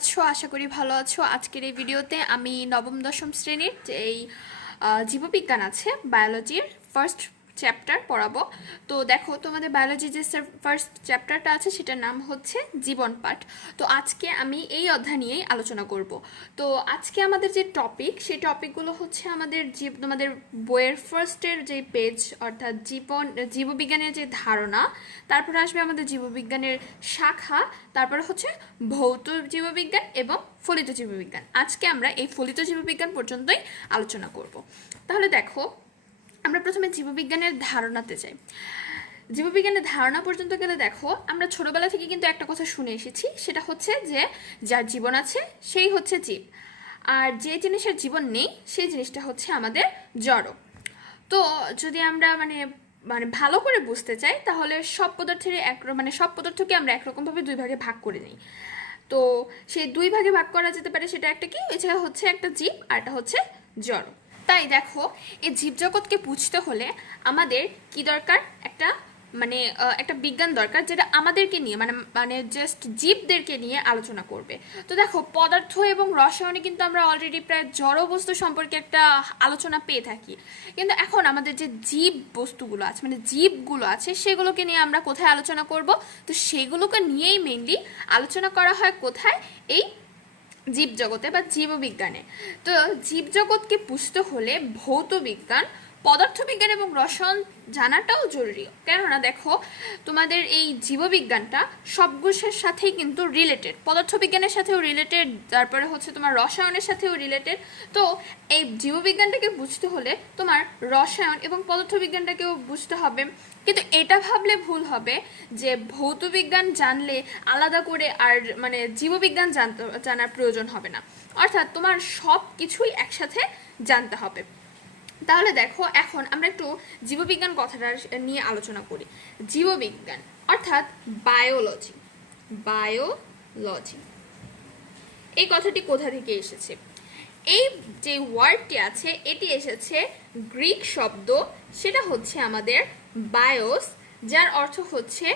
আছো? আশা করি ভালো আছো। আজকের এই ভিডিওতে আমি নবম দশম শ্রেণীর যে এই জীববিজ্ঞান আছে বায়োলজির ফার্স্ট চ্যাপ্টার পড়াবো। তো দেখো, তোমাদের বায়োলজির যে ফার্স্ট চ্যাপ্টারটা আছে সেটার নাম হচ্ছে জীবন পাঠ। তো আজকে আমি এই অধ্যায় নিয়েই আলোচনা করব। তো আজকে আমাদের যে টপিক, সেই টপিকগুলো হচ্ছে তোমাদের বইয়ের ফার্স্টের যে পেজ, অর্থাৎ জীববিজ্ঞানের যে ধারণা, তারপরে আসবে আমাদের জীববিজ্ঞানের শাখা, তারপরে হচ্ছে ভৌত জীববিজ্ঞান এবং ফলিত জীববিজ্ঞান। আজকে আমরা এই ফলিত জীববিজ্ঞান পর্যন্তই আলোচনা করব। তাহলে দেখো, আমরা প্রথমে জীববিজ্ঞানের ধারণাতে যাই। জীববিজ্ঞানের ধারণা পর্যন্ত গেলে দেখো, আমরা ছোটবেলা থেকে কিন্তু একটা কথা শুনে এসেছি, সেটা হচ্ছে যে যার জীবন আছে সেই হচ্ছে জীব, আর যে জিনিসের জীবন নেই সেই জিনিসটা হচ্ছে আমাদের জড়। তো যদি আমরা মানে মানে ভালো করে বুঝতে চাই, তাহলে সব পদার্থকে আমরা একরকমভাবে দুই ভাগে ভাগ করে নিই। তো সেই দুই ভাগে ভাগ করা যেতে পারে, সেটা একটা কি, এটা হচ্ছে একটা জীব আর এটা হচ্ছে জড়। তাই দেখো, এই জীবজগৎকে বুঝতে হলে আমাদের কি দরকার, একটা বিজ্ঞান দরকার, যেটা আমাদেরকে নিয়ে মানে জাস্ট জীবদেরকে নিয়ে আলোচনা করবে। তো দেখো, পদার্থ এবং রসায়নে কিন্তু আমরা অলরেডি প্রায় জড় বস্তু সম্পর্কে একটা আলোচনা পেয়ে থাকি, কিন্তু এখন আমাদের যে জীব বস্তুগুলো আছে, মানে জীবগুলো আছে, সেগুলোকে নিয়ে আমরা কোথায় আলোচনা করব? তো সেগুলোকে নিয়েই মেইনলি আলোচনা করা হয় কোথায়? এই জীবজগতে বা জীববিজ্ঞানে। তো জীবজগৎকে বুঝতে হলে ভৌত বিজ্ঞান, পদার্থবিজ্ঞান এবং রসায়ন জানাটাও জরুরি। কেননা দেখো, তোমাদের এই জীববিজ্ঞানটা সবগুলোর সাথেই কিন্তু রিলেটেড, পদার্থবিজ্ঞানের সাথেও রিলেটেড, তারপরে হচ্ছে তোমার রসায়নের সাথেও রিলেটেড। তো এই জীববিজ্ঞানটাকে বুঝতে হলে তোমার রসায়ন এবং পদার্থবিজ্ঞানটাকেও বুঝতে হবে। কিন্তু এটা ভাবলে ভুল হবে যে ভৌত বিজ্ঞান জানলে আলাদা করে আর মানে জীববিজ্ঞান জানার প্রয়োজন হবে না, অর্থাৎ তোমার সব কিছুই একসাথে জানতে হবে। তাহলে দেখো, এখন আমরা একটু জীববিজ্ঞান কথাটা নিয়ে আলোচনা করি। জীববিজ্ঞান অর্থাৎ বায়োলজি। বায়োলজি এই কথাটি কোথা থেকে এসেছে? এই যে ওয়ার্ডটি আছে, এটি এসেছে গ্রিক শব্দ, সেটা হচ্ছে আমাদের বায়োস, যার অর্থ হচ্ছে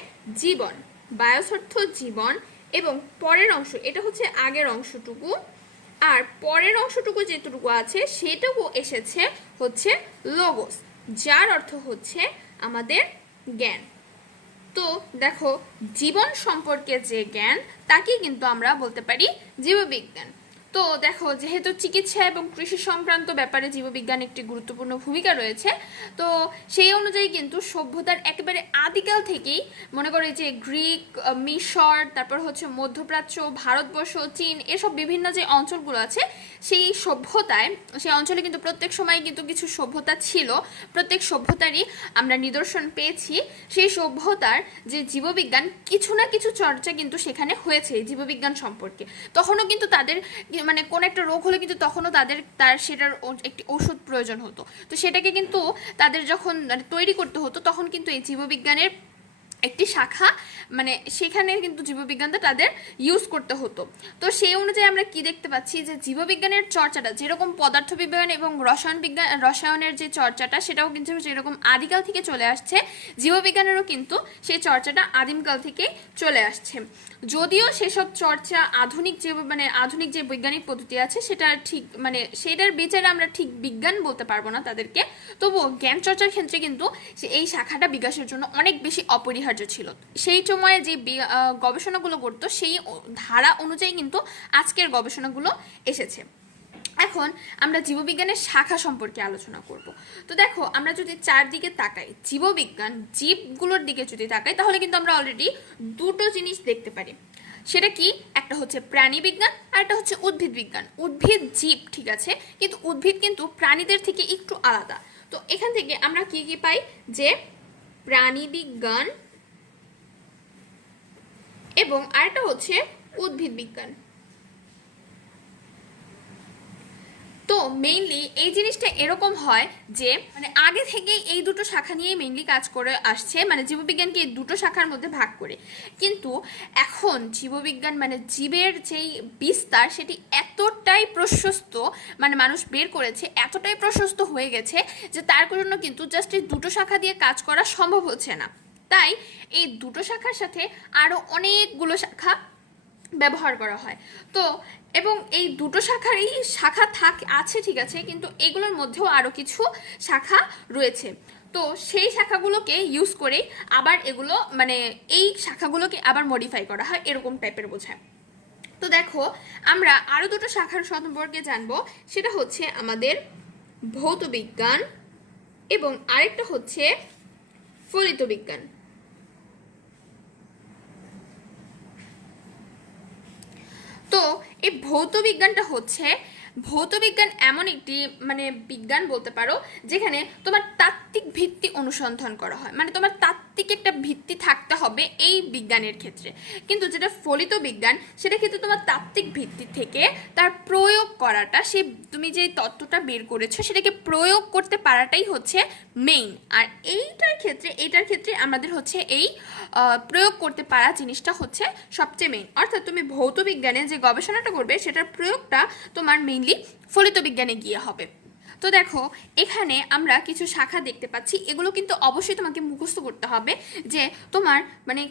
জীবন। বায়োস অর্থ জীবন, এবং পরের অংশ, এটা হচ্ছে আগের অংশটুকু, আর পরের অংশটুকু যেটুকু আছে সেটুকু এসেছে হচ্ছে লোগোস, যার অর্থ হচ্ছে আমাদের জ্ঞান। তো দেখো, জীবন সম্পর্কে যে জ্ঞান, তাকেই কিন্তু আমরা বলতে পারি জীববিজ্ঞান। তো দেখো, যেহেতু চিকিৎসা এবং কৃষি সংক্রান্ত ব্যাপারে জীববিজ্ঞান একটি গুরুত্বপূর্ণ ভূমিকা রয়েছে, তো সেই অনুযায়ী কিন্তু সভ্যতার একেবারে আদিকাল থেকেই, মনে করে যে গ্রিক, মিশর, তারপর হচ্ছে মধ্যপ্রাচ্য, ভারতবর্ষ, চীন, এসব বিভিন্ন যে অঞ্চলগুলো আছে, সেই অঞ্চলে কিন্তু প্রত্যেক সময় কিন্তু কিছু সভ্যতা ছিল, প্রত্যেক সভ্যতারই আমরা নিদর্শন পেয়েছি। সেই সভ্যতার যে জীববিজ্ঞান, কিছু না কিছু চর্চা কিন্তু সেখানে হয়েছে জীববিজ্ঞান সম্পর্কে। তখনও কিন্তু তাদের মানে কোন একটা রোগ হলে কিন্তু তখনও সেটার একটি ওষুধ প্রয়োজন হতো। তো সেটাকে কিন্তু তাদের যখন তৈরি করতে হতো, তখন কিন্তু এই জীববিজ্ঞানের একটি শাখা, মানে সেখানে কিন্তু জীববিজ্ঞানটা তাদের ইউজ করতে হতো। তো সেই অনুযায়ী আমরা কি দেখতে পাচ্ছি, যে জীববিজ্ঞানের চর্চাটা যেরকম পদার্থবিজ্ঞান এবং রসায়নের যে চর্চাটা, সেটাও কিন্তু যেরকম আদিকাল থেকে চলে আসছে, জীববিজ্ঞানেরও কিন্তু সেই চর্চাটা আদিমকাল থেকে চলে আসছে। যদিও সেসব চর্চা আধুনিক যে বৈজ্ঞানিক পদ্ধতি আছে, সেটার বিচারে আমরা ঠিক বিজ্ঞান বলতে পারবো না তাদেরকে, তবুও জ্ঞান চর্চার ক্ষেত্রে কিন্তু এই শাখাটা বিকাশের জন্য অনেক বেশি অপরিহার্য ছিল। সেই সময়ে যে গবেষণাগুলো করতো, সেই ধারা অনুযায়ী কিন্তু আজকের গবেষণাগুলো এসেছে। এখন আমরা জীববিজ্ঞানের শাখা সম্পর্কে আলোচনা করব। তো দেখো, আমরা যদি চারদিকে তাকাই, জীবগুলোর দিকে যদি তাকাই, তাহলে কিন্তু আমরা অলরেডি দুটো জিনিস দেখতে পারি। সেটা কি? একটা হচ্ছে প্রাণী বিজ্ঞান আর একটা হচ্ছে উদ্ভিদ বিজ্ঞান। উদ্ভিদ জীব, ঠিক আছে, কিন্তু উদ্ভিদ কিন্তু প্রাণীদের থেকে একটু আলাদা। তো এখান থেকে আমরা কি কি পাই, যে প্রাণী বিজ্ঞান এবং আরেকটা হচ্ছে উদ্ভিদ বিজ্ঞান। তো মেইনলি এই জিনিসটা এরকম হয় যে মানে আগে থেকেই এই দুটো শাখা নিয়েই মেইনলি কাজ করে আসছে, মানে জীববিজ্ঞানকে এই দুটো শাখার মধ্যে ভাগ করে। কিন্তু এখন জীববিজ্ঞান মানে জীবের যেই বিস্তার, সেটি এতটাই প্রশস্ত, মানে মানুষ বের করেছে, এতটাই প্রশস্ত হয়ে গেছে যে তার জন্য কিন্তু জাস্ট এই দুটো শাখা দিয়ে কাজ করা সম্ভব হচ্ছে না। তাই এই দুটো শাখার সাথে আরও অনেকগুলো শাখা ব্যবহার করা হয়। তো এবং এই দুটো শাখারই শাখা আছে ঠিক আছে, কিন্তু এগুলোর মধ্যেও আরও কিছু শাখা রয়েছে। তো সেই শাখাগুলোকে ইউজ করে আবার এগুলো মানে এই শাখাগুলোকে আবার মডিফাই করা হয়, এরকম টাইপের বোঝায়। তো দেখো আমরা আরও দুটো শাখার সম্পর্কে জানবো, সেটা হচ্ছে আমাদের ভৌত বিজ্ঞান এবং আরেকটা হচ্ছে ফলিত বিজ্ঞান। তো এই ভৌত বিজ্ঞানটা হচ্ছে, ভৌত বিজ্ঞান এমন একটি মানে বিজ্ঞান বলতে পারো যেখানে তোমার তাত্ত্বিক ভিত্তি অনুসন্ধান করা হয়, মানে তোমার তাত্ত্বিক একটা ভিত্তি থাকতে হবে এই বিজ্ঞানের ক্ষেত্রে। কিন্তু যেটা ফলিত বিজ্ঞান সেটা কিন্তু তোমার তাত্ত্বিক ভিত্তি থেকে তার প্রয়োগ করাটা, সে তুমি যে তত্ত্বটা বের করেছো সেটাকে প্রয়োগ করতে পারাটাই হচ্ছে মেইন। আর এইটার ক্ষেত্রে আমাদের হচ্ছে এই প্রয়োগ করতে পারা জিনিসটা হচ্ছে সবচেয়ে মেইন। অর্থাৎ তুমি ভৌত বিজ্ঞানে যে গবেষণাটা করবে সেটার প্রয়োগটা তোমার মেইনলি ফলিত বিজ্ঞানে গিয়ে হবে। তো দেখো এখানে আমরা কিছু শাখা দেখতে পাচ্ছি, এগুলো কিন্তু অবশ্যই তোমাকে মুখস্থ করতে হবে যে তোমার মানে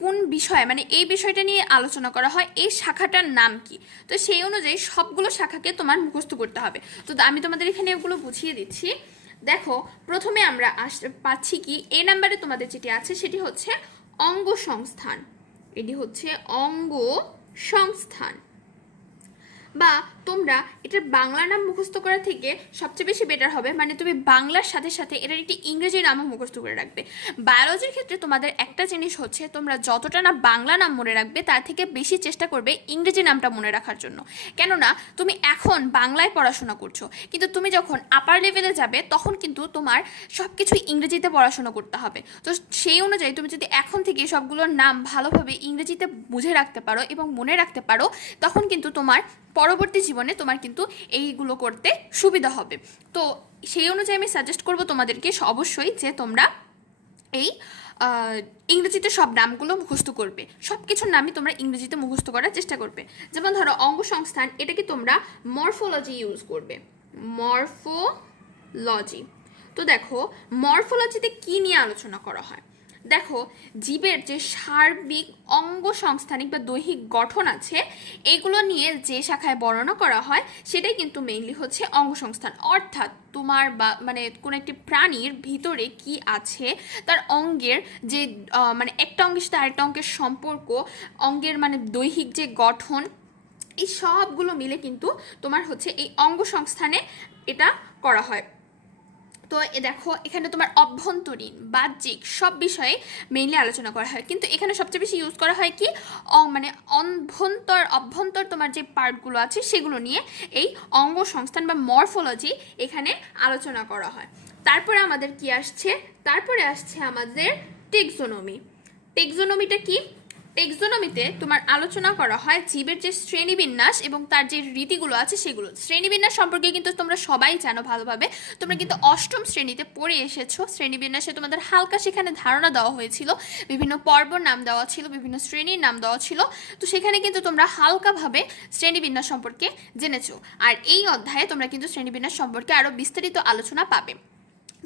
কোন বিষয়, মানে এই বিষয়টা নিয়ে আলোচনা করা হয়, এই শাখাটার নাম কি। তো সেই অনুযায়ী সবগুলো শাখাকে তোমার মুখস্থ করতে হবে। তো আমি তোমাদের এখানে এগুলো বুঝিয়ে দিচ্ছি। দেখো প্রথমে আমরা পাচ্ছি কি, এ নাম্বারে তোমাদের যেটি আছে সেটি হচ্ছে অঙ্গ সংস্থান। এটি হচ্ছে অঙ্গ সংস্থান, বা তোমরা এটার বাংলা নাম মুখস্থ করা থেকে সবচেয়ে বেশি বেটার হবে, মানে তুমি বাংলার সাথে সাথে এটার একটি ইংরেজি নামও মুখস্থ করে রাখবে। বায়োলজির ক্ষেত্রে তোমাদের একটা জিনিস হচ্ছে, তোমরা যতটা না বাংলা নাম মনে রাখবে তার থেকে বেশি চেষ্টা করবে ইংরেজি নামটা মনে রাখার জন্য। কেননা তুমি এখন বাংলায় পড়াশোনা করছো, কিন্তু তুমি যখন আপার লেভেলে যাবে তখন কিন্তু তোমার সব কিছু ইংরেজিতে পড়াশোনা করতে হবে। তো সেই অনুযায়ী তুমি যদি এখন থেকে সবগুলোর নাম ভালোভাবে ইংরেজিতে বুঝে রাখতে পারো এবং মনে রাখতে পারো, তখন কিন্তু তোমার পরবর্তী জীবনে তোমার কিন্তু এইগুলো করতে সুবিধা হবে। তো সেই অনুযায়ী আমি সাজেস্ট করব তোমাদেরকে অবশ্যই যে তোমরা এই ইংরেজিতে সব নামগুলো মুখস্থ করবে, সব কিছুর নামই তোমরা ইংরেজিতে মুখস্থ করার চেষ্টা করবে। যেমন ধরো অঙ্গ সংস্থান, এটাকে তোমরা মরফোলজি ইউজ করবে, মরফোলজি। তো দেখো মরফোলজিতে কি নিয়ে আলোচনা করা হয়, দেখো জীবের যে সার্বিক অঙ্গ সংস্থানিক বা দৈহিক গঠন আছে এগুলো নিয়ে যে শাখায় বর্ণনা করা হয় সেটাই কিন্তু মেইনলি হচ্ছে অঙ্গ সংস্থান। অর্থাৎ তোমার বা মানে কোনো একটি প্রাণীর ভিতরে কি আছে, তার অঙ্গের যে মানে একটা অঙ্গের সাথে আরেকটা অঙ্গের সম্পর্ক, অঙ্গের মানে দৈহিক যে গঠন, এই সবগুলো মিলে কিন্তু তোমার হচ্ছে এই অঙ্গ সংস্থানে এটা করা হয়। তো দেখো এখানে তোমার অভ্যন্তরীণ বাহ্যিক সব বিষয়ে মেইনলি আলোচনা করা হয়, কিন্তু এখানে সবচেয়ে বেশি ইউজ করা হয় কি মানে অভ্যন্তর তোমার যে পার্টগুলো আছে সেগুলো নিয়ে এই অঙ্গ সংস্থান বা মরফোলজি এখানে আলোচনা করা হয়। তারপরে আমাদের কি আসছে, তারপরে আসছে আমাদের টেক্সোনমি। টেক্সোনমিটা কি, টেক্সোনমিতে তোমার আলোচনা করা হয় জীবের যে শ্রেণীবিন্যাস এবং তার যে রীতিগুলো আছে সেগুলো। শ্রেণীবিন্যাস সম্পর্কে কিন্তু তোমরা সবাই জানো ভালোভাবে, তোমরা কিন্তু অষ্টম শ্রেণীতে পড়ে এসেছো। শ্রেণীবিন্যাসে তোমাদের হালকা সেখানে ধারণা দেওয়া হয়েছিল, বিভিন্ন পর্বর নাম দেওয়া ছিল, বিভিন্ন শ্রেণীর নাম দেওয়া ছিল। তো সেখানে কিন্তু তোমরা হালকাভাবে শ্রেণীবিন্যাস সম্পর্কে জেনেছো, আর এই অধ্যায়ে তোমরা কিন্তু শ্রেণীবিন্যাস সম্পর্কে আরও বিস্তারিত আলোচনা পাবে।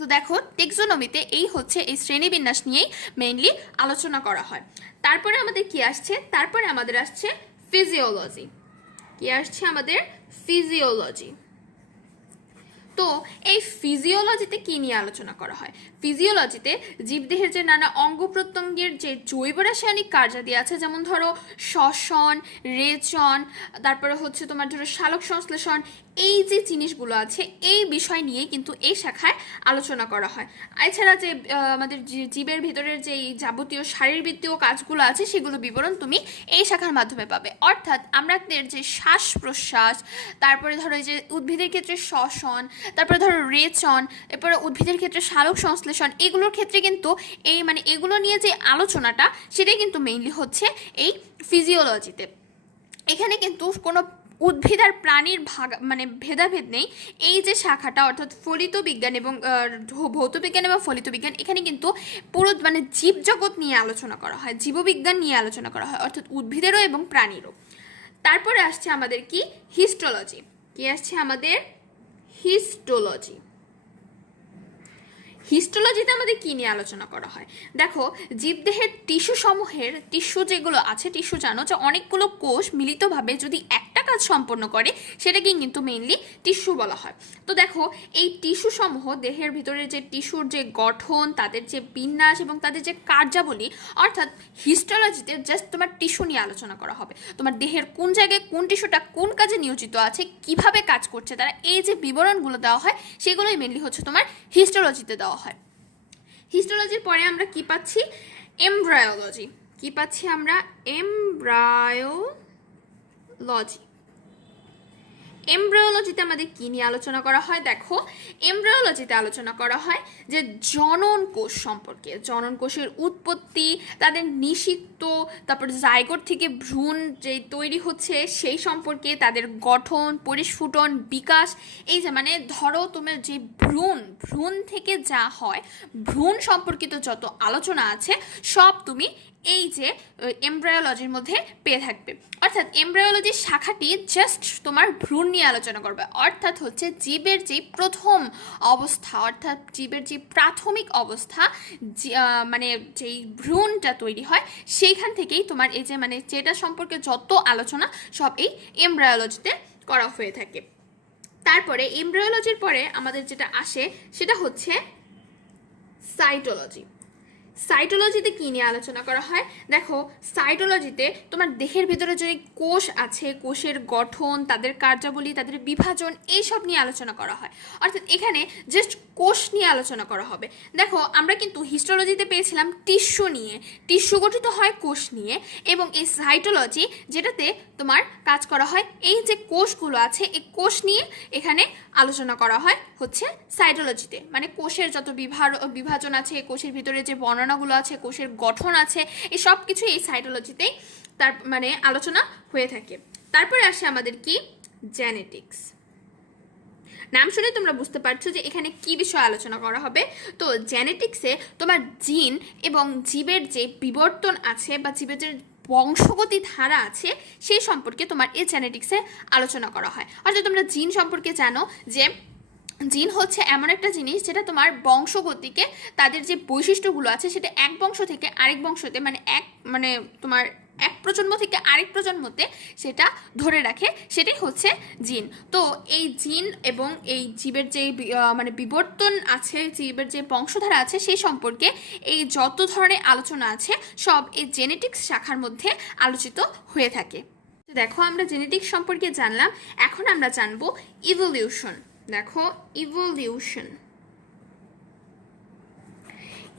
তো দেখো টেক্সোনমিতে এই হচ্ছে এই শ্রেণীবিন্যাস নিয়েই মেইনলি আলোচনা করা হয়। তারপরে আমাদের কি আসছে, তারপরে আমাদের আসছে ফিজিওলজি। কি আসছে আমাদের, ফিজিওলজি। তো এই ফিজিওলজিতে কি নিয়ে আলোচনা করা হয়, ফিজিওলজিতে জীবদেহের যে নানা অঙ্গ প্রত্যঙ্গের যে জৈব রাসায়নিক কার্যাদি আছে, যেমন ধরো শ্বসন, রেচন, তারপরে হচ্ছে তোমার ধরো সালোক সংশ্লেষণ, এই যে জিনিসগুলো আছে এই বিষয় নিয়ে কিন্তু এই শাখায় আলোচনা করা হয়। এছাড়া যে আমাদের জীবের ভিতরের যে যাবতীয় শারীরবৃত্তীয় কাজগুলো আছে সেগুলো বিবরণ তুমি এই শাখার মাধ্যমে পাবে। অর্থাৎ আমাদের যে শ্বাস প্রশ্বাস, তারপরে ধরো যে উদ্ভিদের ক্ষেত্রে শ্বসন, তারপরে ধরো রেচন, এরপরে উদ্ভিদের ক্ষেত্রে সালোক সংশ্লেষণ, এগুলোর ক্ষেত্রে কিন্তু এই মানে এগুলো নিয়ে যে আলোচনাটা সেটাই কিন্তু মেইনলি হচ্ছে এই ফিজিওলজিতে। এখানে কিন্তু কোনো উদ্ভিদ আর প্রাণীর মানে ভেদাভেদ নেই। এই যে শাখাটা অর্থাৎ ফলিত বিজ্ঞান এবং ভৌত বিজ্ঞান এবং ফলিত বিজ্ঞান, এখানে কিন্তু পুরো মানে জীবজগৎ নিয়ে আলোচনা করা হয়, জীববিজ্ঞান নিয়ে আলোচনা করা হয়, অর্থাৎ উদ্ভিদেরও এবং প্রাণীরও। তারপরে আসছে আমাদের কি, হিস্টোলজি। কি আসছে আমাদের, হিস্টোলজি। হিস্টোলজিতে আমাদের কী নিয়ে আলোচনা করা হয়? দেখো, জীবদেহের টিস্যু যেগুলো আছে, টিস্যু জানো যে অনেকগুলো কোষ মিলিতভাবে যদি একটা কাজ সম্পন্ন করে সেটাকেই কিন্তু মেইনলি টিস্যু বলা হয়। তো দেখো, এই টিস্যু সমূহ দেহের ভিতরে যে টিস্যুর যে গঠন, তাদের যে বিন্যাস এবং তাদের যে কার্যাবলী, অর্থাৎ হিস্টোলজিতে জাস্ট তোমার টিস্যু নিয়ে আলোচনা করা হবে। তোমার দেহের কোন জায়গায় কোন টিস্যুটা কোন কাজে নিয়োজিত আছে, কিভাবে কাজ করছে তারা, এই যে বিবরণগুলো দেওয়া হয় সেগুলোই মেনলি হচ্ছে তোমার হিস্টোলজিতে দেওয়া হয়। হিস্টোলজির পরে আমরা কি পাচ্ছি? এমব্রায়োলজি। কি পাচ্ছি আমরা? এমব্রায়োলজি। এমব্রায়োলজিতে আমাদের কী নিয়ে আলোচনা করা হয়? দেখো, এমব্রায়োলজিতে আলোচনা করা হয় যে জনন কোষ সম্পর্কে, জনন কোষের উৎপত্তি, তাদের নিষিক্ত, তারপর জাইগোট থেকে ভ্রূণ যে তৈরি হচ্ছে সেই সম্পর্কে, তাদের গঠন, পরিস্ফুটন, বিকাশ। এই যে মানে ধরো তোমার যে ভ্রূণ থেকে যা হয়, ভ্রূণ সম্পর্কিত যত আলোচনা আছে সব তুমি এই যে এমব্রায়োলজির মধ্যে পেয়ে থাকবে। অর্থাৎ এমব্রায়োলজির শাখাটি জাস্ট তোমার ভ্রূণ নিয়ে আলোচনা করবে, অর্থাৎ হচ্ছে জীবের যে প্রথম অবস্থা, অর্থাৎ জীবের যে প্রাথমিক অবস্থা, মানে যেই ভ্রূণটা তৈরি হয় সেইখান থেকেই তোমার এই যে মানে যেটা সম্পর্কে যত আলোচনা সব এই এমব্রায়োলজিতে করা হয়ে থাকে। তারপরে এমব্রায়োলজির পরে আমাদের যেটা আসে সেটা হচ্ছে সাইটোলজি। সাইটোলজিতে কী নিয়ে আলোচনা করা হয়? দেখো, সাইটোলজিতে তোমার দেহের ভিতরে যে কোষ আছে, কোষের গঠন, তাদের কার্যাবলী, তাদের বিভাজন, এইসব নিয়ে আলোচনা করা হয়। অর্থাৎ এখানে জাস্ট কোষ নিয়ে আলোচনা করা হবে। দেখো, আমরা কিন্তু হিস্টোলজিতে পেয়েছিলাম টিস্যু নিয়ে, টিস্যু গঠিত হয় কোষ নিয়ে, এবং এই সাইটোলজি যেটাতে তোমার কাজ করা হয় এই যে কোষগুলো আছে এই কোষ নিয়ে এখানে আলোচনা করা হয় হচ্ছে সাইটোলজিতে। মানে কোষের যত বিভাজন আছে, কোষের ভিতরে যে বর্ণনাগুলো আছে, কোষের গঠন আছে, এই সব কিছু এই সাইটোলজিতেই তার মানে আলোচনা হয়ে থাকে। তারপরে আসে আমাদের কি? জেনেটিক্স। নাম শুনে তোমরা বুঝতে পারছো যে এখানে কি বিষয় আলোচনা করা হবে। তো জেনেটিক্সে তোমার জিন এবং জীবের যে বিবর্তন আছে বা জীবের যে বংশগতি ধারা আছে সেই সম্পর্কে তোমার এই জেনেটিক্সে আলোচনা করা হয়। অর্থাৎ তোমরা জিন সম্পর্কে জানো যে জিন হচ্ছে এমন একটা জিনিস যেটা তোমার বংশগতিকে, তাদের যে বৈশিষ্ট্যগুলো আছে সেটা এক বংশ থেকে আরেক বংশতে মানে তোমার এক প্রজন্ম থেকে আরেক প্রজন্মতে সেটা ধরে রাখে, সেটাই হচ্ছে জিন। তো এই জিন এবং এই জীবের যে মানে বিবর্তন আছে, জীবের যে বংশধারা আছে সেই সম্পর্কে এই যত ধরনের আলোচনা আছে সব এই জেনেটিক্স শাখার মধ্যে আলোচিত হয়ে থাকে। দেখো, আমরা জেনেটিক্স সম্পর্কে জানলাম, এখন আমরা জানবো ইভলিউশন। দেখো,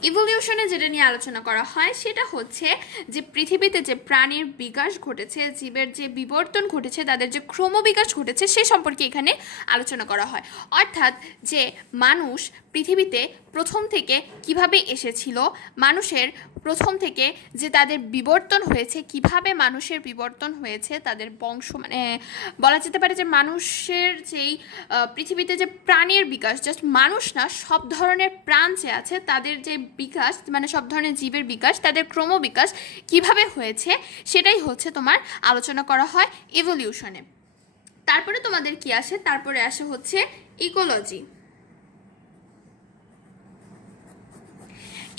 ইভলিউশনে যেটা নিয়ে আলোচনা করা হয় সেটা হচ্ছে যে পৃথিবীতে যে প্রাণীর বিকাশ ঘটেছে, জীবের যে বিবর্তন ঘটেছে, তাদের যে ক্রমবিকাশ ঘটেছে সেই সম্পর্কে এখানে আলোচনা করা হয়। অর্থাৎ যে মানুষ পৃথিবীতে প্রথম থেকে কিভাবে এসেছিল, মানুষের প্রথম থেকে যে তাদের বিবর্তন হয়েছে, কিভাবে মানুষের বিবর্তন হয়েছে, তাদের বংশ মানে বলা যেতে পারে যে মানুষের যেই পৃথিবীতে যে প্রাণীর বিকাশ, জাস্ট মানুষ না, সব ধরনের প্রাণ যে আছে তাদের যে বিকাশ, মানে সব ধরনের জীবের বিকাশ, তাদের ক্রমবিকাশ কিভাবে হয়েছে সেটাই হচ্ছে তোমার আলোচনা করা হয় ইভলিউশনে। তারপরে তোমাদের কি আসে? তারপরে আসে হচ্ছে ইকোলজি।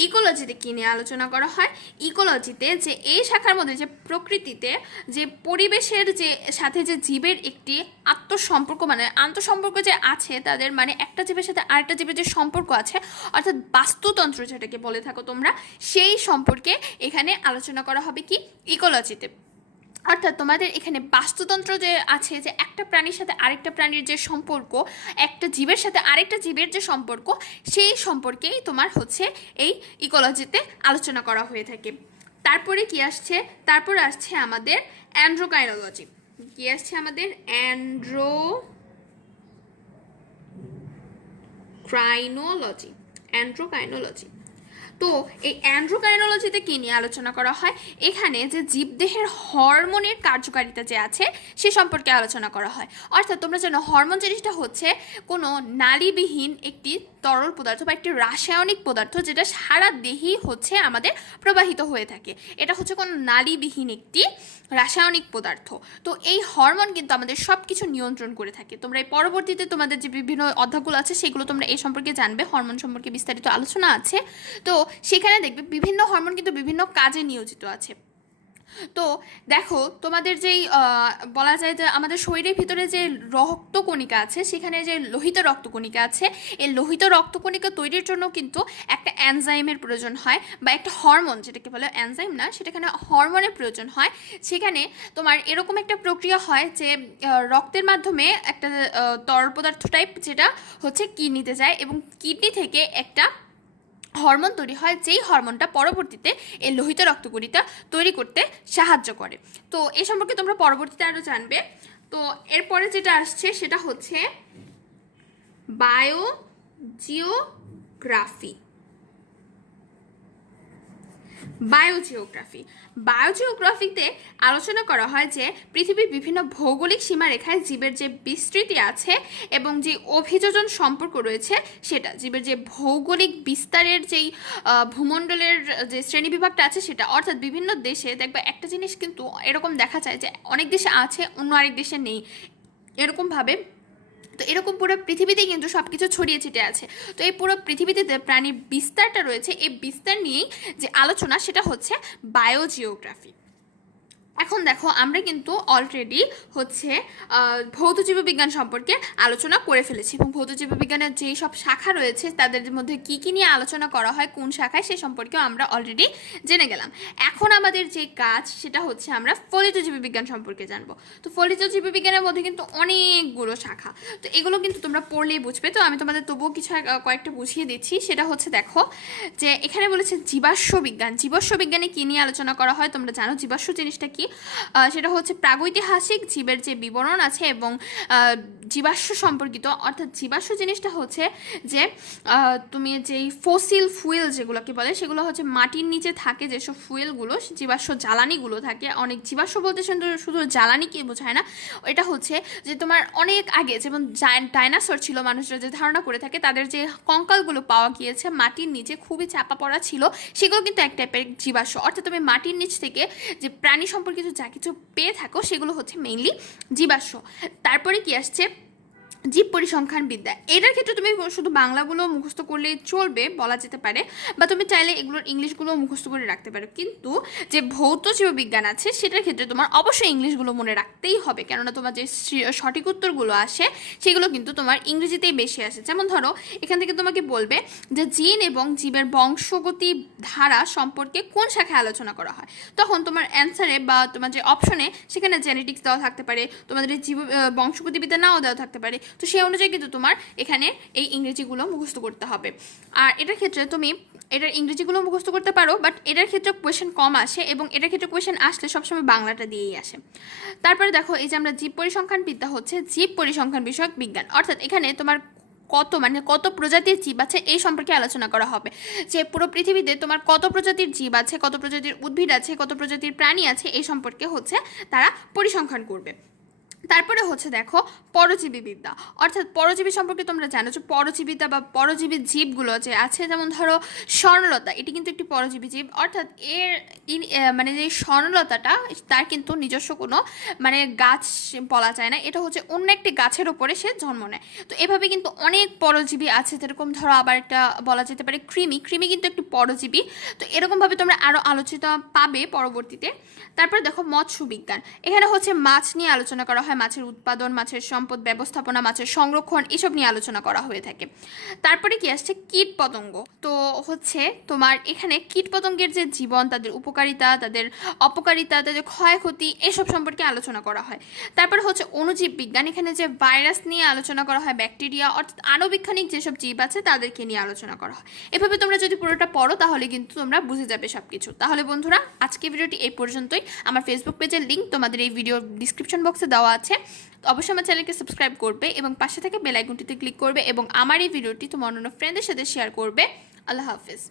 ইকোলজিতে কী নিয়ে আলোচনা করা হয়? ইকোলজিতে যে এই শাখার মধ্যে যে প্রকৃতিতে যে পরিবেশের যে সাথে যে জীবের একটি আত্মসম্পর্ক, মানে আন্তঃসম্পর্ক যে আছে তাদের, মানে একটা জীবের সাথে আরেকটা জীবের যে সম্পর্ক আছে, অর্থাৎ বাস্তুতন্ত্র যেটাকে বলে থাকো তোমরা, সেই সম্পর্কে এখানে আলোচনা করা হবে কি? ইকোলজিতে। অর্থাৎ তোমাদের এখানে বাস্তুতন্ত্র যে আছে, যে একটা প্রাণীর সাথে আরেকটা প্রাণীর যে সম্পর্ক, একটা জীবের সাথে আরেকটা জীবের যে সম্পর্ক, সেই সম্পর্কেই তোমার হচ্ছে এই ইকোলজিতে আলোচনা করা হয়ে থাকে। তারপরে কি আসছে? তারপরে আসছে আমাদের অ্যান্ড্রোক্রাইনোলজি। কি আসছে আমাদের? অ্যান্ড্রোক্রাইনোলজি। তো এই অ্যান্ড্রোকাইনোলজিতে কী নিয়ে আলোচনা করা হয়, এখানে যে জীবদেহের হরমোনের কার্যকারিতা যে আছে সে সম্পর্কে আলোচনা করা হয়। অর্থাৎ তোমরা জানো হরমোন জিনিসটা হচ্ছে কোনো নালীবিহীন একটি তরল পদার্থ বা একটি রাসায়নিক পদার্থ যেটা সারা দেহেই হচ্ছে আমাদের প্রবাহিত হয়ে থাকে। এটা হচ্ছে কোনো নালীবিহীন একটি রাসায়নিক পদার্থ। তো এই হরমোন কিন্তু আমাদের সব কিছু নিয়ন্ত্রণ করে থাকে। তোমরা এই পরবর্তীতে তোমাদের যে বিভিন্ন অধ্যায়গুলো আছে সেগুলো তোমরা এই সম্পর্কে জানবে, হরমোন সম্পর্কে বিস্তারিত আলোচনা আছে। তো সেখানে দেখবে বিভিন্ন হরমোন কিন্তু বিভিন্ন কাজে নিয়োজিত আছে। তো দেখো তোমাদের যেই বলা যায় যে আমাদের শরীরের ভিতরে যে রক্তকণিকা আছে, সেখানে যে লোহিত রক্তকণিকা আছে, এই লোহিত রক্তকণিকা তৈরির জন্য কিন্তু একটা এনজাইমের প্রয়োজন হয়, বা একটা হরমোন, যেটাকে বলে এনজাইম না, সেটাখানে হরমোনের প্রয়োজন হয়। সেখানে তোমার এরকম একটা প্রক্রিয়া হয় যে রক্তের মাধ্যমে একটা তরল পদার্থ টাইপ যেটা হচ্ছে কিডনিতে যায়, এবং কিডনি থেকে একটা হরমোন তৈরি হয়, যেই হরমোনটা পরবর্তীতে এই লোহিত রক্তকণিকা তৈরি করতে সাহায্য করে। তো এই সম্পর্কে তোমরা পরবর্তীতে আরও জানবে। তো এরপরে যেটা আসছে সেটা হচ্ছে বায়োজিওগ্রাফি। বায়োজিওগ্রাফিতে আলোচনা করা হয় যে পৃথিবীর বিভিন্ন ভৌগোলিক সীমারেখায় জীবের যে বিস্তৃতি আছে এবং যে অভিযোজন সম্পর্ক রয়েছে, সেটা জীবের যে ভৌগোলিক বিস্তারের যেই ভূমণ্ডলের যে শ্রেণীবিভাগটা আছে সেটা। অর্থাৎ বিভিন্ন দেশে দেখবে একটা জিনিস কিন্তু এরকম দেখা যায় যে অনেক দেশে আছে, অন্য আরেক দেশে নেই, এরকমভাবে। তো এরকম পুরো পৃথিবীতেই কিন্তু সব কিছু ছড়িয়ে ছিটিয়ে আছে। তো এই পুরো পৃথিবীতে যে প্রাণীর বিস্তারটা রয়েছে, এই বিস্তার নিয়েই যে আলোচনা সেটা হচ্ছে বায়োজিওগ্রাফি। এখন দেখো আমরা কিন্তু অলরেডি হচ্ছে ভৌত জীববিজ্ঞান সম্পর্কে আলোচনা করে ফেলেছি, এবং ভৌত জীববিজ্ঞানের যেই সব শাখা রয়েছে তাদের মধ্যে কী কী নিয়ে আলোচনা করা হয়, কোন শাখায়, সে সম্পর্কেও আমরা অলরেডি জেনে গেলাম। এখন আমাদের যে কাজ সেটা হচ্ছে আমরা ফলিত জীববিজ্ঞান সম্পর্কে জানবো। তো ফলিত জীববিজ্ঞানের মধ্যে কিন্তু অনেকগুলো শাখা, তো এগুলো কিন্তু তোমরা পড়লেই বুঝবে। তো আমি তোমাদের তবুও কিছু কয়েকটা বুঝিয়ে দিচ্ছি। সেটা হচ্ছে দেখো যে এখানে বলেছে জীবাশ্ম বিজ্ঞান। জীবাশ্ম বিজ্ঞানে কী নিয়ে আলোচনা করা হয় তোমরা জানো। জীবাশ্ম জিনিসটা কি, সেটা হচ্ছে প্রাগৈতিহাসিক জীবের যে বিবরণ আছে এবং জীবাশ্ম সম্পর্কিত। অর্থাৎ জীবাশ্ম জিনিসটা হচ্ছে যে তুমি যেই ফসিল ফুয়েল যেগুলোকে বলে, সেগুলো হচ্ছে মাটির নিচে থাকে যেসব ফুয়েলগুলো, জীবাশ্ম জ্বালানিগুলো থাকে। অনেক জীবাশ্ম বলতে শুধু জ্বালানিকে বোঝায় না, এটা হচ্ছে যে তোমার অনেক আগে যেমন ডাইনোসর ছিল, মানুষরা যে ধারণা করে থাকে, তাদের যে কঙ্কালগুলো পাওয়া গিয়েছে মাটির নিচে খুবই চাপা পড়া ছিল, সেগুলো কিন্তু এক টাইপের জীবাশ্ম। অর্থাৎ তুমি মাটির নিচ থেকে যে প্রাণী সম্পর্কিত যা কিছু পেয়ে থাকো সেগুলো হচ্ছে মেইনলি জীবাশ্ম। তারপরে কি আসছে, জীব পরিসংখ্যান বিদ্যা। এটার ক্ষেত্রে তুমি শুধু বাংলাগুলো মুখস্থ করলে চলবে বলা যেতে পারে, বা তুমি চাইলে এগুলোর ইংলিশগুলো মুখস্থ করে রাখতে পারো। কিন্তু যে ভৌত জীববিজ্ঞান আছে সেটার ক্ষেত্রে তোমার অবশ্যই ইংলিশগুলো মনে রাখতেই হবে, কেননা তোমার যে সঠিক উত্তরগুলো আসে সেগুলো কিন্তু তোমার ইংরেজিতেই বেশি আসে। যেমন ধরো এখান থেকে তোমাকে বলবে যে জিন এবং জীবের বংশগতি ধারা সম্পর্কে কোন শাখায় আলোচনা করা হয়, তখন তোমার অ্যান্সারে বা তোমার যে অপশনে সেখানে জেনেটিক্স দেওয়া থাকতে পারে, তোমাদের জীব বংশগতিবিদ্যা নাও দেওয়া থাকতে পারে। তো সেই অনুযায়ী কিন্তু তোমার এখানে এই ইংরেজিগুলো মুখস্থ করতে হবে। আর এটার ক্ষেত্রে তুমি এটার ইংরেজিগুলো মুখস্থ করতে পারো, বাট এটার ক্ষেত্রে কোয়েশ্চেন কম আসে, এবং এটার ক্ষেত্রে কোয়েশ্চেন আসলে সবসময় বাংলাটা দিয়েই আসে। তারপরে দেখো এই যে আমরা জীব পরিসংখ্যান বিদ্যা হচ্ছে জীব পরিসংখ্যান বিষয়ক বিজ্ঞান। অর্থাৎ এখানে তোমার কত প্রজাতির জীব আছে এই সম্পর্কে আলোচনা করা হবে, যে পুরো পৃথিবীতে তোমার কত প্রজাতির জীব আছে, কত প্রজাতির উদ্ভিদ আছে, কত প্রজাতির প্রাণী আছে, এই সম্পর্কে হচ্ছে তারা পরিসংখ্যান করবে। তারপরে হচ্ছে দেখো পরজীবী বিদ্যা। অর্থাৎ পরজীবী সম্পর্কে তোমরা জানো যে পরজীবিতা বা পরজীবী জীবগুলো যে আছে, যেমন ধরো স্বর্ণলতা, এটি কিন্তু একটি পরজীবী জীব। অর্থাৎ এর মানে যে স্বর্ণলতাটা তার কিন্তু নিজস্ব কোনো মানে গাছ বলা যায় না, এটা হচ্ছে অন্য একটি গাছের ওপরে সে জন্ম নেয়। তো এভাবে কিন্তু অনেক পরজীবী আছে, যেরকম ধরো আবার একটা বলা যেতে পারে কৃমি কিন্তু একটি পরজীবী। তো এরকমভাবে তোমরা আরও আলোচিত পাবে পরবর্তীতে। তারপরে দেখো মৎস্য বিজ্ঞান। এখানে হচ্ছে মাছ নিয়ে আলোচনা করা হয়, মাছের উৎপাদন, মাছের সম্পদ ব্যবস্থাপনা, মাছের সংরক্ষণ, এসব নিয়ে আলোচনা করা হয়ে থাকে। তারপরে কি আসছে কীট পতঙ্গ। তো হচ্ছে তোমার এখানে কীট পতঙ্গের যে জীবন, তাদের উপকারিতা, তাদের অপকারিতা, তাদের ক্ষয়ক্ষতি, এসব সম্পর্কে আলোচনা করা হয়। তারপরে হচ্ছে অণুজীব বিজ্ঞান। এখানে যে ভাইরাস নিয়ে আলোচনা করা হয়, ব্যাকটেরিয়া, অর্থাৎ আণুবীক্ষণিক যেসব জীব আছে তাদেরকে নিয়ে আলোচনা করা হয়। এভাবে তোমরা যদি পুরোটা পড়ো তাহলে কিন্তু তোমরা বুঝে যাবে সব কিছু। তাহলে বন্ধুরা আজকে ভিডিওটি এই পর্যন্তই। আমার ফেসবুক পেজের লিঙ্ক তোমাদের এই ভিডিও ডিসক্রিপশন বক্সে দেওয়া আছে। অবশ্যই আমার চ্যানেলকে সাবস্ক্রাইব করবে এবং পাশে থেকে বেল আইকনটিতে ক্লিক করবে, এবং আমার এই ভিডিওটি তোমার অন্য ফ্রেন্ডদের সাথে শেয়ার করবে। আল্লাহ হাফেজ।